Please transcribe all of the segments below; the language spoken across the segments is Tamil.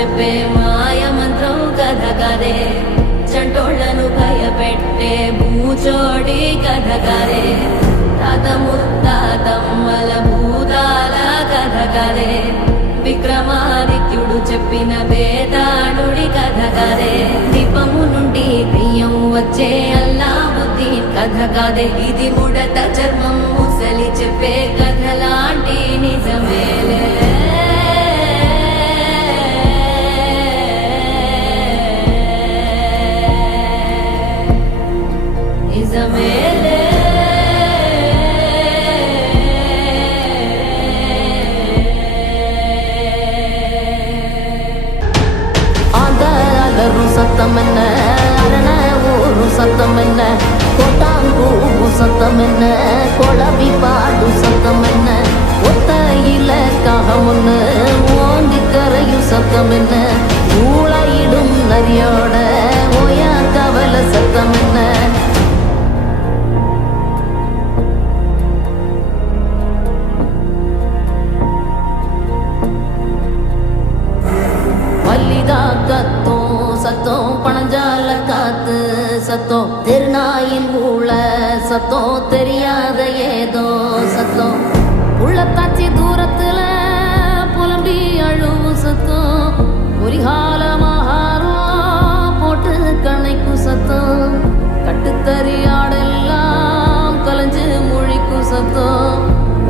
చెప్పే మాయ మంత్రం కథ కదే చంటోళ్లను భయపెట్టే భూచోడి కథ కదే తాత ముత్తాతమ్మల భూతాల కథ కదే విక్రమాదిత్యుడు చెప్పిన వేదాళుడి కథ కదే దీపము నుండి దెయ్యం వచ్చే అల్లావుద్దీన్ కథ కదే ఇది ముడత చర్మం ముసలి చెప్పే కథ లాంటి నిజమేలే నిజమేలే சத்தமென்ன அரண ஊரு சத்தமென்ன கொட்டாங்கூவு சத்தமென்ன கொளவி பாடு சத்தமென்ன ஒத்தையில ககமுன்னு ஓங்கி கரையும் சத்தமென்ன ஊழையிடும் நரியோட ஓயா கவல சத்தமென்ன மல்லிகா கத்தோ சத்தம் பணஞ்சால காத்து சத்தம் திருநாயின் ஊழ சத்தம் தெரியாத ஏதோ சத்தம் உள்ளத்தாச்சி தூரத்துல புலம்பி அழுவு சத்தம் ஒரிகாலமாகாரம் போட்டு கணைக்கும் சத்தம் கட்டுத்தறியாடெல்லாம் கலைஞ்சு முழிக்கும் சத்தம்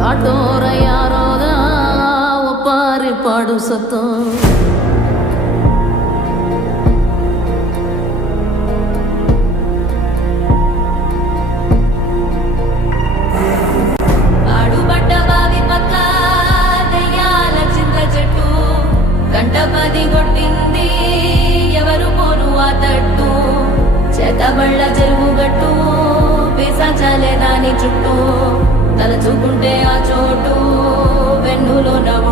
காட்டோர யாரோதான் ஒப்பாரி பாடும் சத்தம் కంటపది కొట్టింది ఎవరు పోను ఆ తట్టు చేతబళ్ళ చెరువు గట్టు పిశాచాలే దాని చుట్టూ తలచుకుంటే ఆ చోటు వెన్నులో నవ్వు